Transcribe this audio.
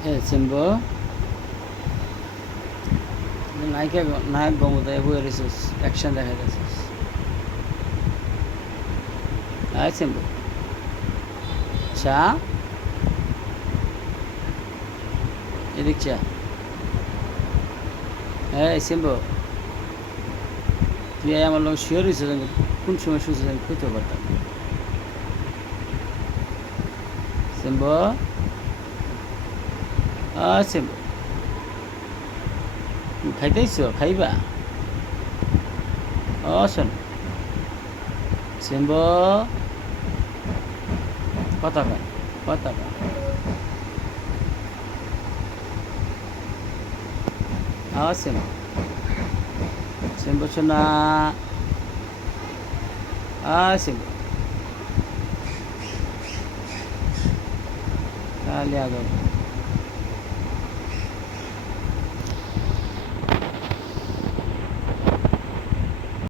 সিম্বো নায়িকা নায়ক গমতায় বয়ে রেছিস অ্যাকশন দেখা যাচ্ছিস আয় সিম্বো চা এদিক চা সিম্বো তুই আমার লোক শিওর হয়েছিস কোন সময় শুয়েছিস আমি খুঁজতে পারতাম সিম্বো সিম্বো খাইতেইছো খাইবা শোন সিম্বো কথা কয় কথা কয় সিম্বো সিম্বো শোনা সিম্বো খালি আদর